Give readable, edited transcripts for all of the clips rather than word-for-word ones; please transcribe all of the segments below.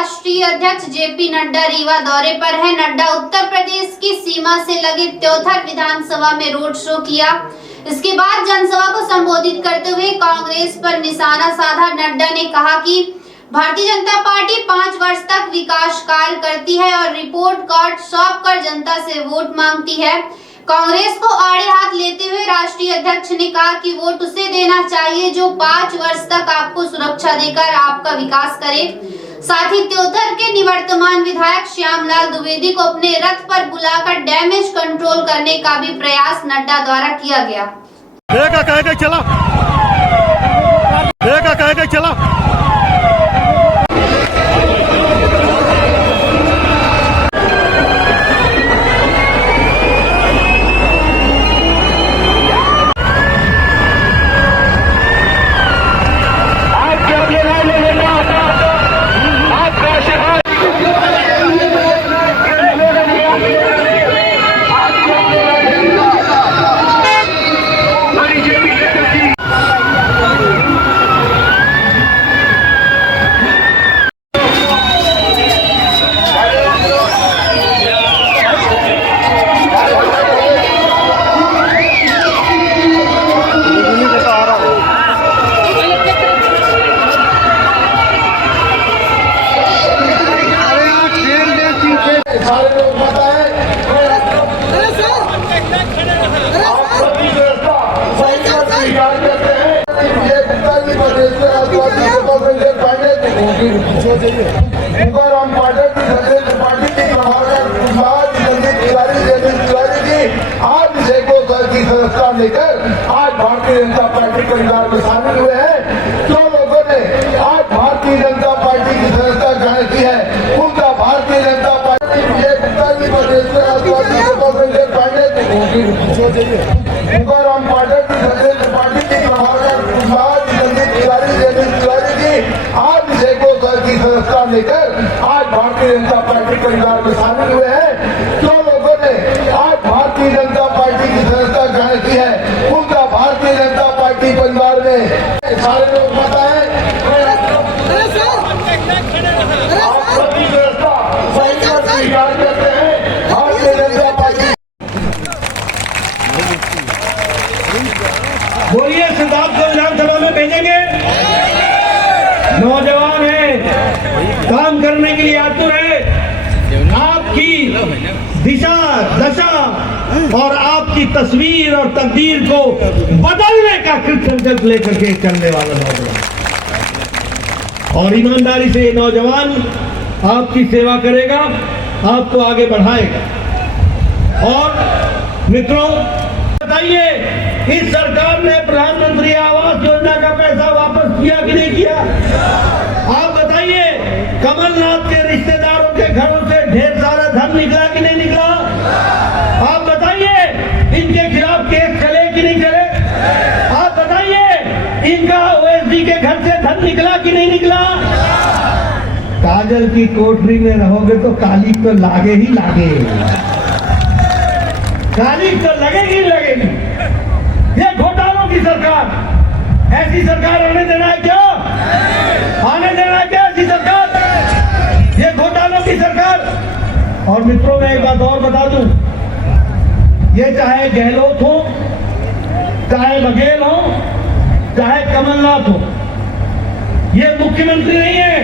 राष्ट्रीय अध्यक्ष जेपी नड्डा रीवा दौरे पर है। नड्डा उत्तर प्रदेश की सीमा से लगे त्योथर विधानसभा में रोड शो किया। इसके बाद जनसभा को संबोधित करते हुए कांग्रेस पर निशाना साधा। नड्डा ने कहा कि भारतीय जनता पार्टी 5 वर्ष तक विकास कार्य करती है और रिपोर्ट कार्ड सौंप कर जनता से वोट मांगती है। कांग्रेस को आड़े हाथ लेते हुए राष्ट्रीय अध्यक्ष ने कहा कि वोट उसे देना चाहिए जो 5 वर्ष तक आपको सुरक्षा देकर आपका विकास करे। साथ ही त्योथर के निवर्तमान विधायक श्यामलाल द्विवेदी को अपने रथ पर बुलाकर डैमेज कंट्रोल करने का भी प्रयास नड्डा द्वारा किया गया। चला लेकर आज भारतीय जनता पार्टी परिवार में शामिल हुए हैं। जो लोगों ने आज भारतीय जनता पार्टी की सदस्यता ग्रहण की है उनका भारतीय जनता पार्टी उत्तर प्रदेश में पार्टी की आज विजयको दल की सदस्यता लेकर आज भारतीय जनता पार्टी परिवार में शामिल हुए हैं। जो लोगों ने आज भारतीय जनता पार्टी की सदस्यता ग्रहण की है उनका भारतीय जनता पार्टी परिवार में सारे लोग पता है। बोलिए सिद्धार्थ को विधानसभा में भेजेंगे। नौजवान है, काम करने के लिए आतुर है। आपकी दिशा दशा और आपकी तस्वीर और तकदीर को बदलने का कृतसंकल्प लेकर के चलने वाला नौजवान और ईमानदारी से ये नौजवान आपकी सेवा करेगा, आपको आगे बढ़ाएगा। और मित्रों बताइए, इस सरकार ने प्रधानमंत्री आवास योजना का पैसा वापस किया कि नहीं किया? आप बताइए, कमलनाथ के रिश्तेदारों के घरों से ढेर सारा धन निकला कि नहीं निकला? आप बताइए, इनके खिलाफ केस चले कि नहीं चले? आप बताइए, इनका ओएसडी के घर से धन निकला कि नहीं निकला? काजल की कोठरी में रहोगे तो काली तो लागे ही लागे, काली तो लगेगी लगेगी। ये घोटालों की सरकार, ऐसी सरकार आने देना है क्या? आने देना है क्या ऐसी सरकार? ये घोटालों की सरकार। और मित्रों मैं एक बात और बता दूं, ये चाहे गहलोत हो, चाहे बघेल हो, चाहे कमलनाथ हो, ये मुख्यमंत्री नहीं है,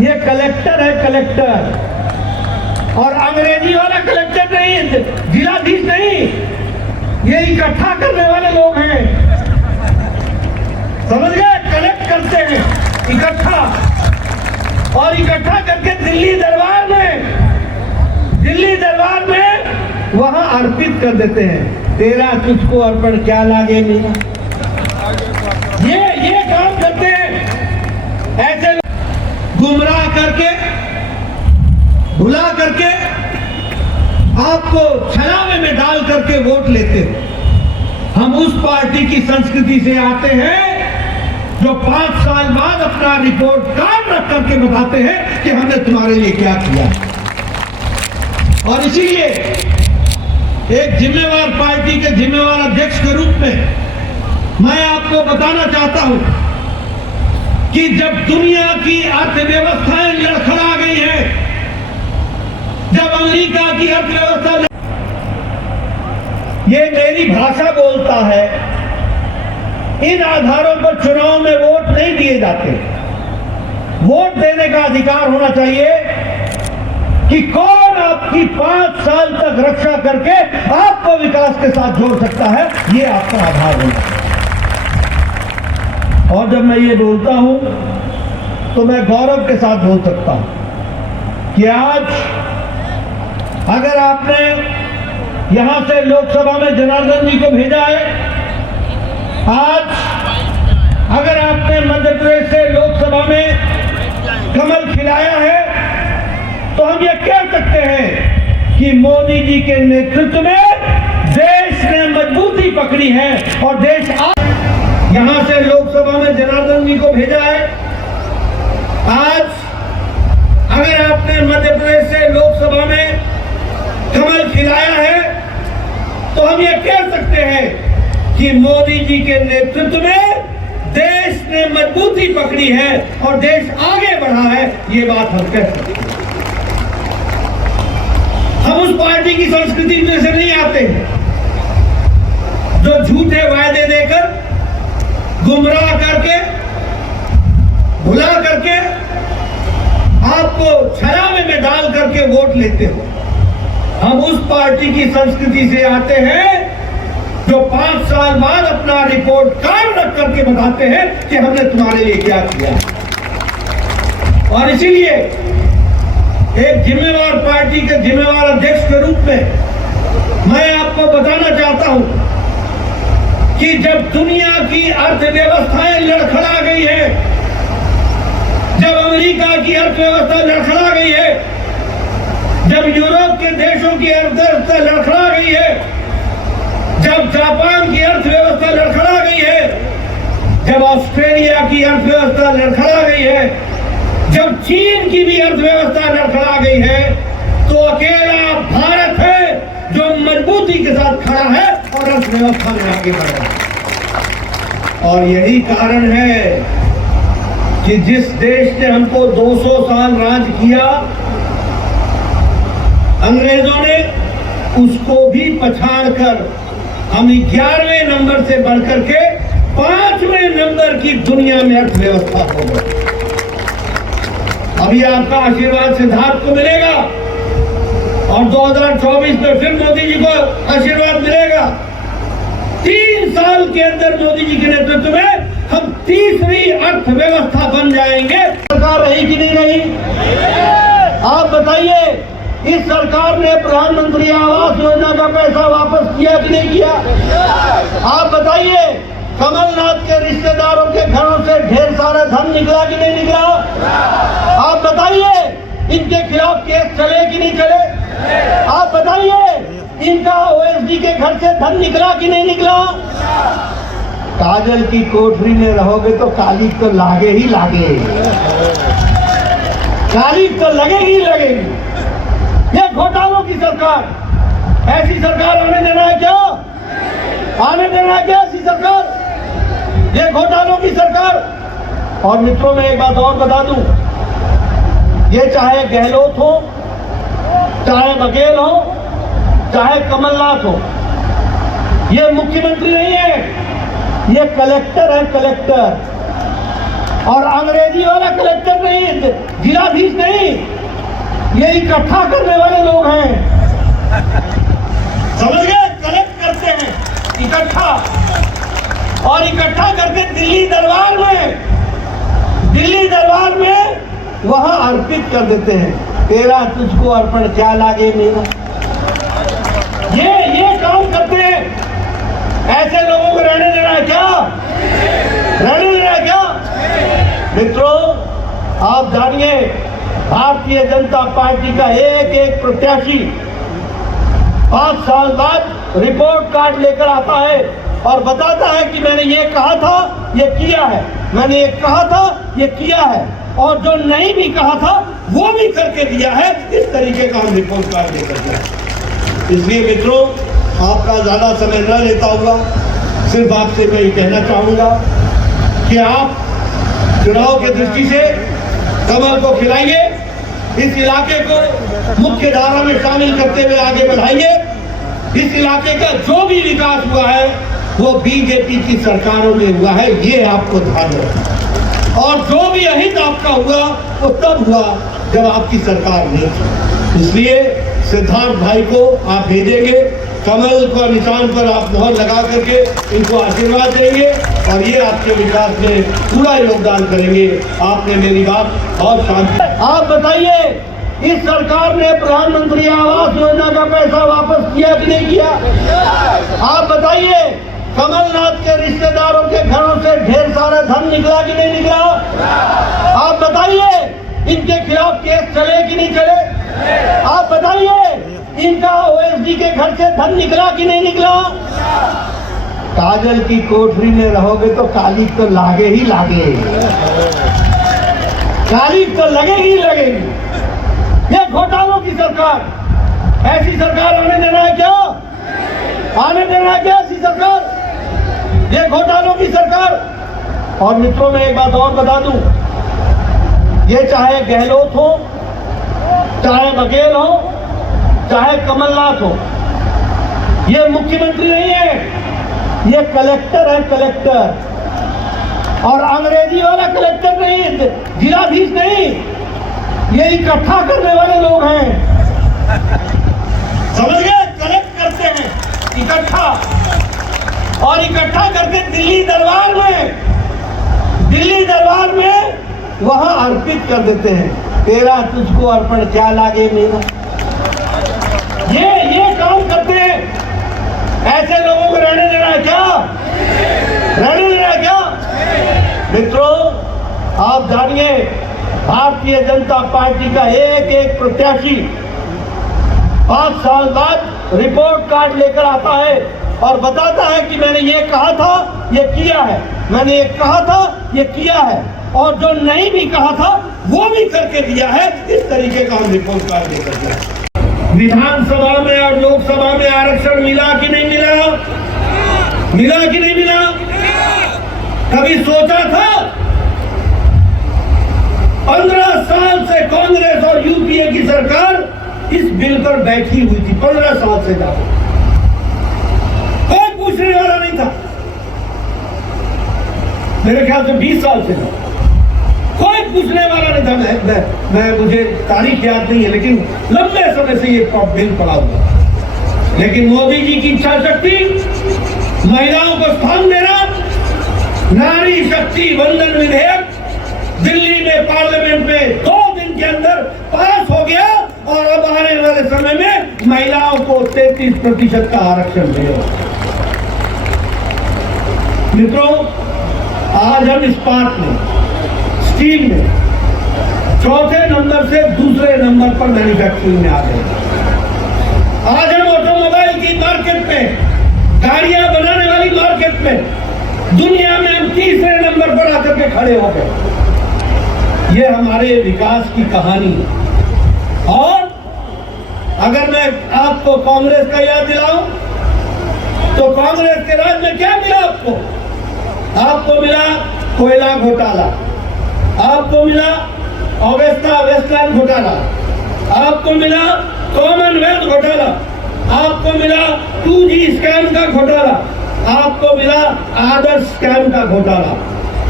ये कलेक्टर है, कलेक्टर। और अंग्रेजी वाला कलेक्टर नहीं, जिलाधीश नहीं, ये इकट्ठा करने वाले लोग हैं, समझ गए? कलेक्ट करते हैं इकट्ठा, और इकट्ठा करके दिल्ली दरबार में वहां अर्पित कर देते हैं। तेरा तुझको अर्पण क्या लागे नहीं, ये काम करते हैं। ऐसे गुमराह करके, भुला करके, आपको छलावे में डाल करके वोट लेते हो। हम उस पार्टी की संस्कृति से आते हैं जो 5 साल बाद अपना रिपोर्ट कार्ड रख करके बताते हैं कि हमने तुम्हारे लिए क्या किया। और इसीलिए एक जिम्मेवार पार्टी के जिम्मेवार अध्यक्ष के रूप में मैं आपको बताना चाहता हूं कि जब दुनिया की अर्थव्यवस्थाएं लड़खड़ा गई हैं, जब अमेरिका की अर्थव्यवस्था, ये मेरी भाषा बोलता है, इन आधारों पर चुनाव में वोट नहीं दिए जाते। वोट देने का अधिकार होना चाहिए कि कौन आपकी 5 साल तक रक्षा करके आपको विकास के साथ जोड़ सकता है, ये आपका आधार होना चाहिए। और जब मैं ये बोलता हूं तो मैं गौरव के साथ बोल सकता हूं कि आज अगर आपने यहां से लोकसभा में जनार्दन जी को भेजा है, आज अगर आपने मध्य प्रदेश से लोकसभा में कमल खिलाया है, तो हम ये कह सकते हैं कि मोदी जी के नेतृत्व में देश ने मजबूती पकड़ी है और देश यहां से लोकसभा में जनार्दन जी को भेजा है। आज अगर आपने मध्य प्रदेश से लोकसभा में कमल खिलाया है, तो हम ये कह सकते हैं कि मोदी जी के नेतृत्व में देश ने मजबूती पकड़ी है और देश आगे बढ़ा है, ये बात हम कह सकते हैं। हम उस पार्टी की संस्कृति में से नहीं आते जो झूठे वायदे देकर, गुमराह करके, भुला करके, आपको छलावे में डाल करके वोट लेते हो। हम उस पार्टी की संस्कृति से आते हैं जो 5 साल बाद अपना रिपोर्ट कार्ड रख करके बताते हैं कि हमने तुम्हारे लिए क्या किया। और इसीलिए एक जिम्मेवार पार्टी के जिम्मेवार अध्यक्ष के रूप में मैं आपको बताना चाहता हूं कि जब दुनिया की अर्थव्यवस्थाएं लड़खड़ा गई है, जब अमेरिका की अर्थव्यवस्था लड़खड़ा गई है, जब यूरोप के देशों की अर्थव्यवस्था लड़खड़ा गई है, जब जापान की अर्थव्यवस्था लड़खड़ा गई है, जब ऑस्ट्रेलिया की अर्थव्यवस्था लड़खड़ा गई है, जब चीन की भी अर्थव्यवस्था लड़खड़ा गई है, तो अकेला भारत है जो मजबूती के साथ खड़ा है और अर्थव्यवस्था में आगे बढ़ रहा है। और यही कारण है कि जिस देश ने हमको 200 साल राज किया, अंग्रेजों ने, उसको भी पछाड़कर हम 11वें नंबर से बढ़कर के 5वें नंबर की दुनिया में अर्थव्यवस्था हो गई। अभी आपका आशीर्वाद सिद्धार्थ को मिलेगा और 2024 में फिर मोदी जी को आशीर्वाद मिलेगा। 3 साल के अंदर मोदी जी के नेतृत्व में हम तीसरी अर्थव्यवस्था बन जाएंगे। सरकार रही कि नहीं रही? आप बताइए, इस सरकार ने प्रधानमंत्री आवास योजना का पैसा वापस किया कि नहीं किया? आप बताइए, कमलनाथ के रिश्तेदारों के घरों से ढेर सारा धन निकला कि नहीं निकला? आप बताइए, इनके खिलाफ केस चले कि नहीं चले? आप बताइए, इनका ओएसडी के घर से धन निकला कि नहीं निकला? काजल की कोठरी में रहोगे तो काली तो लागे ही लागे, काली तो लगेगी ही लगेगी। ये घोटालों की सरकार, ऐसी सरकार आने देना है क्या? आने देना है क्या ऐसी सरकार? ये घोटालों की सरकार। और मित्रों, मैं एक बात और बता दूं, ये चाहे गहलोत हो, चाहे बघेल हो, चाहे कमलनाथ हो, ये मुख्यमंत्री नहीं है, ये कलेक्टर है, कलेक्टर। और अंग्रेजी वाला कलेक्टर नहीं, जिलाधीश नहीं, ये इकट्ठा करने वाले लोग हैं। समझ गए? कलेक्ट करते हैं इकट्ठा, और इकट्ठा करके दिल्ली दरबार में वहां अर्पित कर देते हैं। तेरा तुझको अर्पण क्या लागे मेरा। ये काम करते हैं। ऐसे लोगों को रहने देना है क्या? रहने देना है क्या? मित्रों, आप जानिए, भारतीय जनता पार्टी का एक एक प्रत्याशी 5 साल बाद रिपोर्ट कार्ड लेकर आता है और बताता है कि मैंने ये कहा था, ये किया है, मैंने ये कहा था, ये किया है, और जो नहीं भी कहा था वो भी करके दिया है। इस तरीके का हम रिपोर्ट कार्ड लेकर के। इसलिए मित्रों, आपका ज्यादा समय न लेता हुआ सिर्फ आपसे मैं ये कहना चाहूंगा कि आप चुनाव की दृष्टि से कमल को खिलाइए, इस इलाके को मुख्य धारा में शामिल करते हुए आगे बढ़ाइए। इस इलाके का जो भी विकास हुआ है वो बीजेपी की सरकारों में हुआ है, ये आपको ध्यान रखना। और जो भी अहित आपका हुआ वो तब हुआ जब आपकी सरकार नहीं थी। इसलिए सिद्धार्थ भाई को आप भेजेंगे, कमल का निशान पर आप मोहर लगा करके इनको आशीर्वाद देंगे और ये आपके विकास में पूरा योगदान करेंगे। आपने मेरी बात बहुत शांति। आप बताइए, इस सरकार ने प्रधानमंत्री आवास योजना का पैसा वापस किया कि नहीं किया? आप बताइए, कमलनाथ के रिश्तेदारों के घरों से ढेर सारा धन निकला कि नहीं निकला? आप बताइए, इनके खिलाफ केस चले कि नहीं चले? आप बताइए, इनका ओएसडी के घर से धन निकला कि नहीं निकला? काजल की कोठरी में रहोगे तो काली तो लागे ही लागे, काली तो लगेगी ही लगेगी। ये घोटालों की सरकार, ऐसी सरकार आने देना है क्या? आने देना है क्या ऐसी सरकार? ये घोटालों की सरकार। और मित्रों, में एक बात और बता दूं, ये चाहे गहलोत हो, चाहे बघेल हो, चाहे कमलनाथ हो, ये मुख्यमंत्री नहीं है, ये कलेक्टर है, कलेक्टर। और अंग्रेजी वाला कलेक्टर नहीं, जिलाधीश नहीं, ये इकट्ठा करने वाले लोग हैं, समझ गए? कलेक्ट करते हैं इकट्ठा, और इकट्ठा करके दिल्ली दरबार में वहां अर्पित कर देते हैं। तेरा तुझको अर्पण क्या लागे मेरा, ये काम करते हैं। ऐसे लोगों को रहने देना है क्या? रहने देना है क्या? मित्रों, आप जानिए, भारतीय जनता पार्टी का एक एक प्रत्याशी 5 साल बाद रिपोर्ट कार्ड लेकर आता है और बताता है कि मैंने ये कहा था, ये किया है, मैंने ये कहा था, ये किया है, और जो नहीं भी कहा था वो भी करके दिया है। इस तरीके का हम रिपोर्ट कार्ड लेकर दिया। विधानसभा में और लोकसभा में आरक्षण मिला कि नहीं मिला? मिला कि नहीं मिला? कभी सोचा था? 15 साल से कांग्रेस और यूपीए की सरकार इस बिल पर बैठी हुई थी, 15 साल से ज्यादा, कोई पूछने वाला नहीं था। मेरे ख्याल से 20 साल से था, कोई पूछने वाला नहीं था। मैं मुझे तारीख याद नहीं है, लेकिन लंबे समय से ये बिल पड़ा हुआ। लेकिन मोदी जी की इच्छा शक्ति, महिलाओं को स्थान देना, नारी शक्ति वंदन विधेयक दिल्ली में पार्लियामेंट में 2 दिन के अंदर पास हो गया और अब आने वाले समय में महिलाओं को 33% का आरक्षण मिलेगा। मित्रों, आज हम इस्पात में, स्टील में 4थे नंबर से दूसरे नंबर पर मैन्युफैक्चरिंग में आ गए। आज हम ऑटोमोबाइल की मार्केट में, गाड़ियां बनाने वाली मार्केट में, दुनिया में हम 3रे नंबर पर आकर के खड़े हो गए। ये हमारे विकास की कहानी है। और अगर मैं आपको कांग्रेस का याद दिलाऊं तो कांग्रेस के राज में क्या मिला आपको? आपको मिला कोयला घोटाला, आपको मिला ऑगस्टा वेस्टलैंड घोटाला, आपको मिला कॉमनवेल्थ घोटाला, आपको मिला 2G स्कैम का घोटाला, आपको मिला आदर्श स्कैम का घोटाला।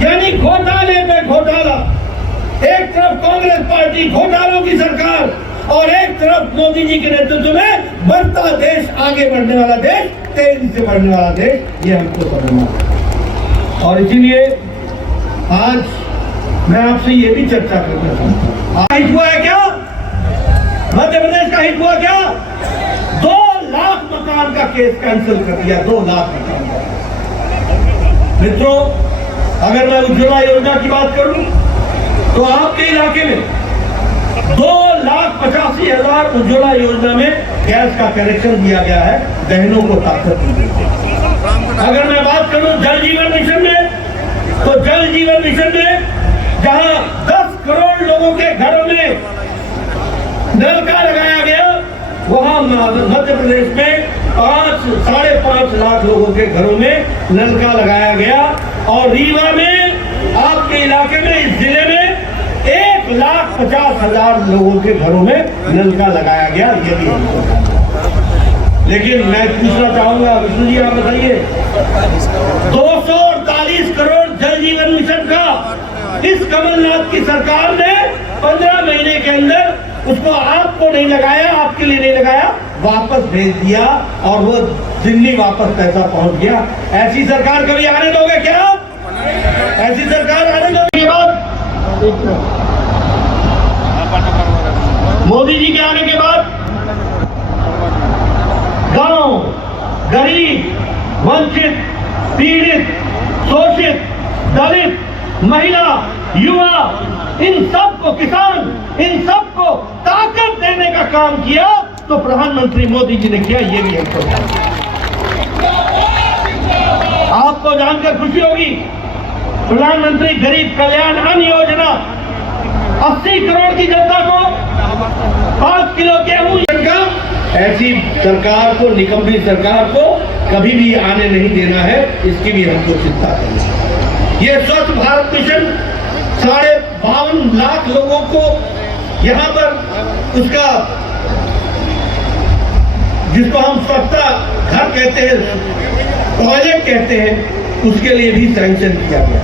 यानी घोटाले पे घोटाला। एक तरफ कांग्रेस पार्टी घोटालों की सरकार और एक तरफ मोदी जी के नेतृत्व में बढ़ता देश, आगे बढ़ने वाला देश, तेजी से बढ़ने वाला देश, ये हमको समझना है। और इसीलिए आज मैं आपसे ये भी चर्चा करना चाहता हूँ। हित हुआ है क्या? मध्य प्रदेश का हित हुआ क्या? 2 लाख मकान का केस कैंसिल कर दिया, 2 लाख मकान का। मित्रों, अगर मैं उज्ज्वला योजना की बात करूं तो आपके इलाके में 2,85,000 उज्ज्वला योजना में गैस का कनेक्शन दिया गया है, बहनों को ताकत दी गई है। अगर मैं बात करूं जल जीवन मिशन में, तो जल जीवन मिशन में जहां 10 करोड़ लोगों के घरों में नलका लगाया गया, वहां मध्य प्रदेश में 5-5.5 लाख लोगों के घरों में नलका लगाया गया। और रीवा में आपके इलाके में, इस जिले में 1,50,000 लोगों के घरों में नल का लगाया गया। ये भी हमको, लेकिन मैं पूछना चाहूंगा विष्णु जी, आप बताइए, 248 करोड़ जल जीवन मिशन का इस कमलनाथ की सरकार ने 15 महीने के अंदर उसको आपको नहीं लगाया, आपके लिए नहीं लगाया, वापस भेज दिया और वो दिल्ली वापस पैसा पहुंच गया। ऐसी सरकार कभी आने दोगे क्या? ऐसी सरकार आने दोगे? मोदी जी के आने के बाद गांव, गरीब, वंचित, पीड़ित, शोषित, दलित, महिला, युवा, इन सबको, किसान, इन सबको ताकत देने का काम किया तो प्रधानमंत्री मोदी जी ने किया। ये भी हमको आपको जानकर खुशी होगी, प्रधानमंत्री गरीब कल्याण अन्न योजना 80 करोड़ की जनता को 5 किलो गेहूं का, ऐसी सरकार को, निकम्मी सरकार को कभी भी आने नहीं देना है। इसकी भी हमको चिंता है। ये स्वच्छ भारत मिशन 52 लाख लोगों को यहाँ पर उसका, जिसको हम स्वच्छता घर कहते हैं, टॉयलेट कहते हैं, उसके लिए भी सैंक्शन किया गया।